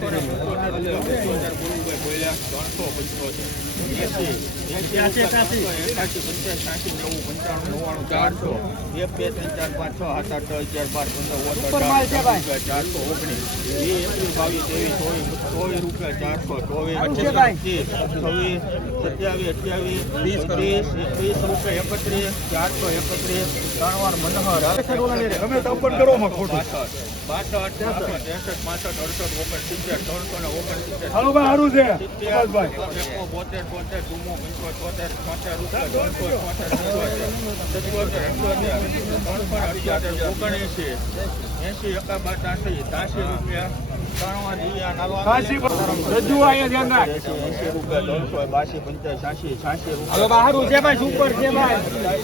Bak. કરી ઉપર માલ છે ઓગણીસ વીસ બાવીસ ત્રેવીસ ચોવીસ ચોવીસ રૂપિયા ચારસો ભાઈ. પચીસ છવ્વીસ સત્યાવીસ અઠ્યાવીસ ત્રીસ એકત્રીસ રૂપિયા એકત્રીસ ચારસો એકત્રીસ ત્રણ વાર મનોહર તમે તો પણ કરો અડસઠ ઓગણસિત્તેર ત્રણસો ને ઓગણ સિત્તેર સારું છે રૂપિયા, ઓગણએંસી, એંસી, રૂપિયા, ધ્યાન રાખ એંસી, એંસી રૂપિયા, ત્રણસો, બાસી, પંચાસી, છ્યાસી, રૂપિયા.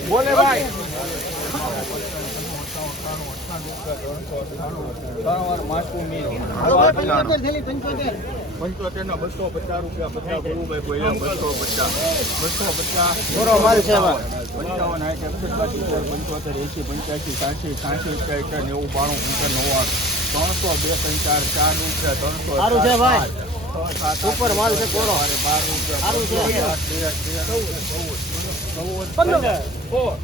બોલે ભાઈ ત્રણ વાર માથું મીરું. હાલો ભાઈ પંચોતેર ના બસો બોરો એકસઠ પંચોતેર એસી પંચ્યાસી સાઠી સાઠી અઠ્યાસી નેવું બાણું પંચાવન નવ્વાણું ત્રણસો બે ત્રણ ચાર ચાર રૂપિયા ત્રણસો છે ભાઈ. ઉપર માલ છે કોરો. બાર સારું તેર, ચૌદ, ચૌદ.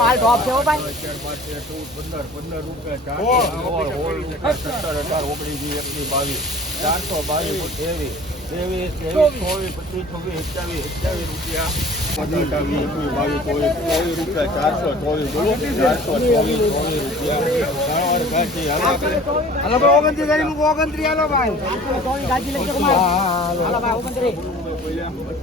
માલ ટોપ છે ભાઈ પંદર, પંદર રૂપિયા, ચારસો, બાવીસ, ચારસો બાવીસ, ત્રેવીસ, ત્રેવીસ, ત્રેવીસ, ચોવીસ, પચીસ, છવ્વીસ, રૂપિયા, ચારસો, ચોવીસ, ચારસો, ચોવીસ રૂપિયા, ઓગણત્રીસ ઓગણત્રીસ હાલો ભાઈ ઓગણત્રીસ.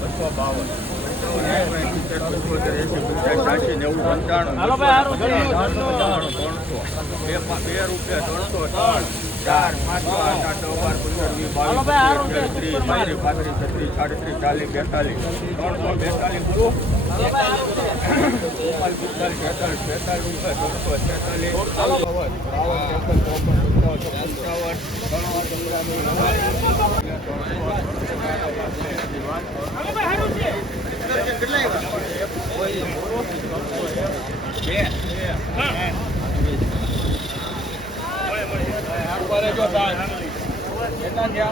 બસો બાવન એંસી, નેવું, પંચાણું. ત્રણસો, બે રૂપિયા, ત્રણસો, ત્રણ, ચાર, પાંચ, આઠ, નવ, બાર, પંદર, વીસ, બાવીસ, ત્રીસ, પાંત્રીસ, પાંત્રીસ, છત્રીસ, સાડત્રીસ, ચાલીસ, બેતાલીસ, ત્રણસો, બેતાલીસ, બોલો. ચુમ્માલીસ, પિસ્તાલીસ, છેતાલીસ, છેતાલીસ ત્રણસો, છેતાલીસ, બાવન, ચોપન, પંચાવન, છપ્પન,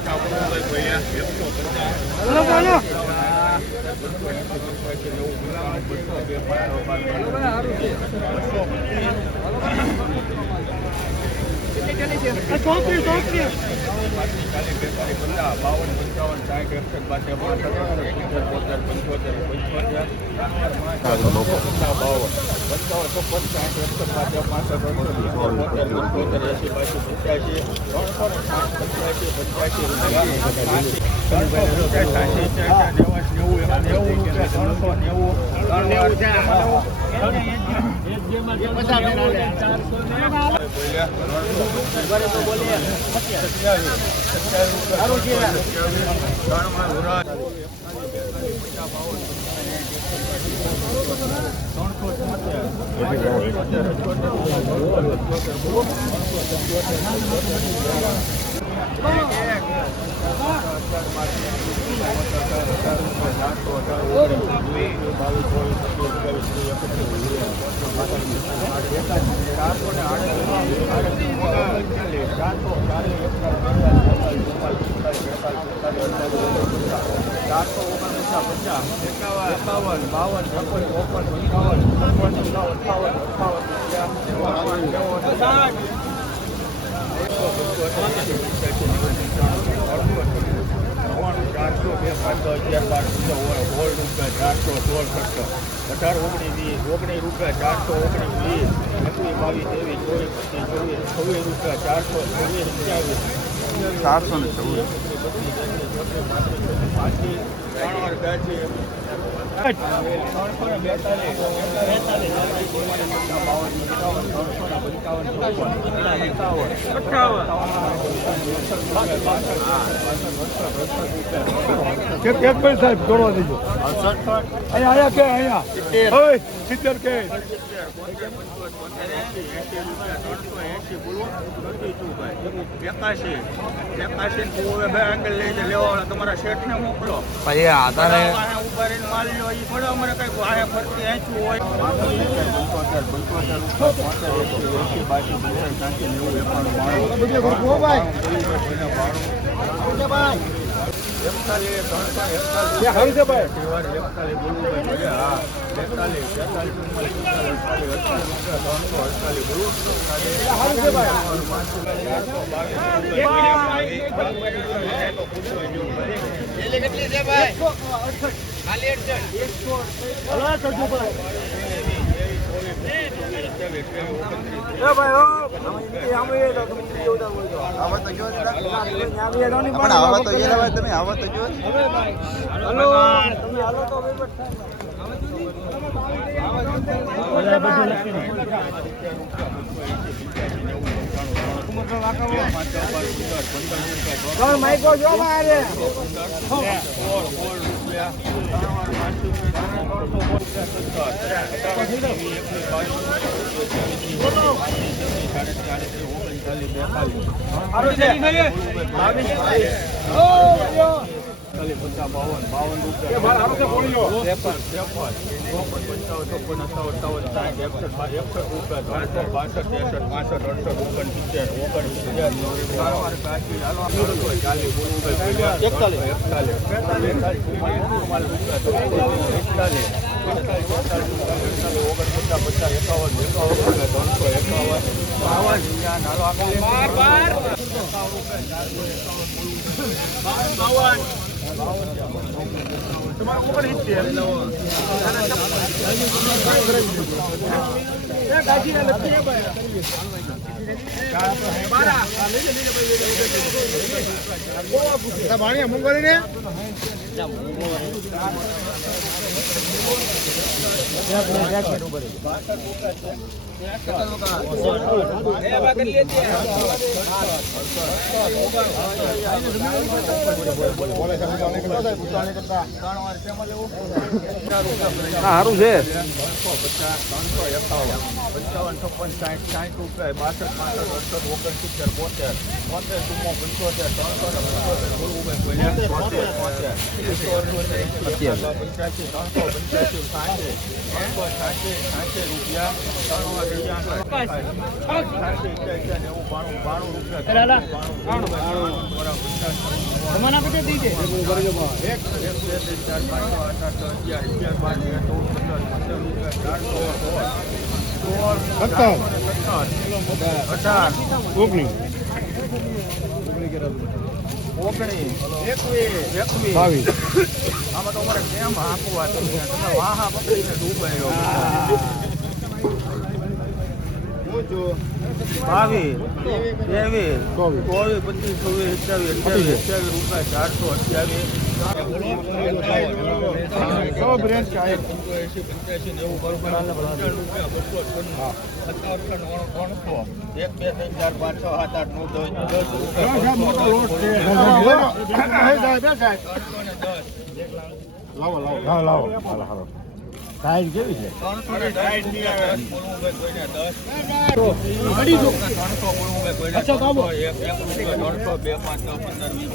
સત્તાવન, ત્રણ વાર પંચાવન, હાલો ભાઈ હાલો. આ ચોત્રીસ ચોત્રીસ બાવન પંચાવન સાઠ એકસઠ બોતેર બોતેર પંચોતેર પંચોતેર બાવન પંચાવન છપ્પન સાઠ એકસઠ બાસઠ પાસઠ બોતેર પંચોતેર એસી બાસી પંચ્યાસી ત્રણસો સાઠ પંચ્યાસી પંચ્યાસી રૂપિયા સાઠી ત્રણસો પચાસ સાઠી ચાર નેવું નેવું નેવું રૂપિયા આડે નેવું ત્રણ વાર ચારસો ઓગણપચાસ પચાસ એકાવન બાવન ત્રેપન ચોપન પંચાવન છપ્પન સત્તાવન અઠાવન અઠાવન રૂપિયા નેવું સાઠ એકસો પંચોતેર એંસી પંચ્યાસી નેવું પંચાણું અડસઠ નવ્વાણું ચારસો એકસો બે બાર પંદર રૂપિયા ચારસો સોળ સત્તર અઢાર ઓગણીસ વીસ ઓગણીસ રૂપિયા ચારસો ઓગણીસ વીસ. એકવીસ, બાવીસ, ત્રેવીસ, ચોવીસ, પચીસ, ચોવીસ રૂપિયા ચારસો, છવ્વીસ સત્યાવીસ ચારસો ને ચૌદ. સાહેબ દોડવા દેજો. અહીંયા અહીંયા કે અહીંયા? સિત્તેર કે. તમારા શેઠને મોકલો પછી ઊભા રહીને માલ લો એ થોડા અમારે કઈ આયા ફરતી આંચું હોય ભાઈ હારી છે ભાઈ હલા કરજો ભાઈ પણ આવા તો ગયેલા ભાઈ તમે આવા તો જો જો મારે ઓગણચાલીસ બેતાલીસ ખાલી પચાસ બાવન બાવન રૂપિયા ત્રેપન ત્રેપન ચોપન પંચાવન ચોપન અઠાવન અઠાવન સાઠ એકસઠ એકસઠ રૂપિયા ત્રણસો બાસઠ ત્રેસઠ પાસઠ અડસઠ ઓગણ સિત્તેર ઓગણ સિત્તેર એકતાલીસ એકતાલીસ એકતાલીસ ઓગણ પચાસ પચાસ એકાવન એકાવન ત્રણસો એકાવન બાવન આપણે ભાણિયા મુંગળી ને સારું છે. ત્રણસો પચાસ ત્રણસો એકાવન પંચાવન છપ્પન સાઠ સાઠ રૂપિયા બાસઠ પાસઠ અડસઠ ઓગણસિત્તેર બોતેર બોતેર ચુમ્મો પંચોતેર ત્રણસો ને પંચોતેર બોલવું પંચ્યાસી ત્રણસો પંચ્યાસી સાઠી ત્રણસો સાઠી સાઠી રૂપિયા ત્રણ રૂપિયા ચારસો સત્તર. અઢાર ઓગણી. ઓગણીસ આમાં તો બાવીસ ત્રેવીસ ચોવીસ. પચીસ છવ્વીસ સત્યાવીસ અઠ્યાવીસ અઠ્યાવીસ રૂપિયા ચારસો અઠ્યાવીસ. એક બે ત્રણ ચાર પાંચ છ સાત આઠ નવ દસ લાવો લાવો. લાવો હાલો. સાઈડ કેવી છે? ત્રણસો ત્રણસો ત્રણસો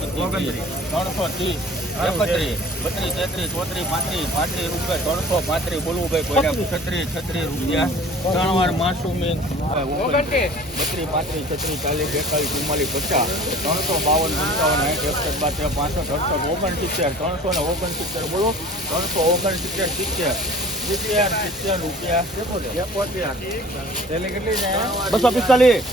ત્રણસો પચીસ ત્રણસો ત્રીસ એકત્રીસ બત્રીસ તેત્રીસ ચોત્રીસ પાંત્રીસ પાંત્રીસ રૂપિયા ત્રણસો પાંત્રીસ બોલવું ભાઈ છત્રીસ છત્રીસ રૂપિયા ત્રણ વાર માસુમી બત્રીસ પાંત્રીસ છત્રીસ ચાલીસ બેતાલીસ ચુમ્માલીસ પચાસ ત્રણસો બાવન પંચાવન સાઠ એકસઠ બાર પાસઠ અડસઠ ઓગણસિત્તેર ત્રણસો ને ઓગણસિત્તેર બોલો. ત્રણસો ઓગણસિત્તેર સિત્તેર. બસો પિસ્તાલીસ.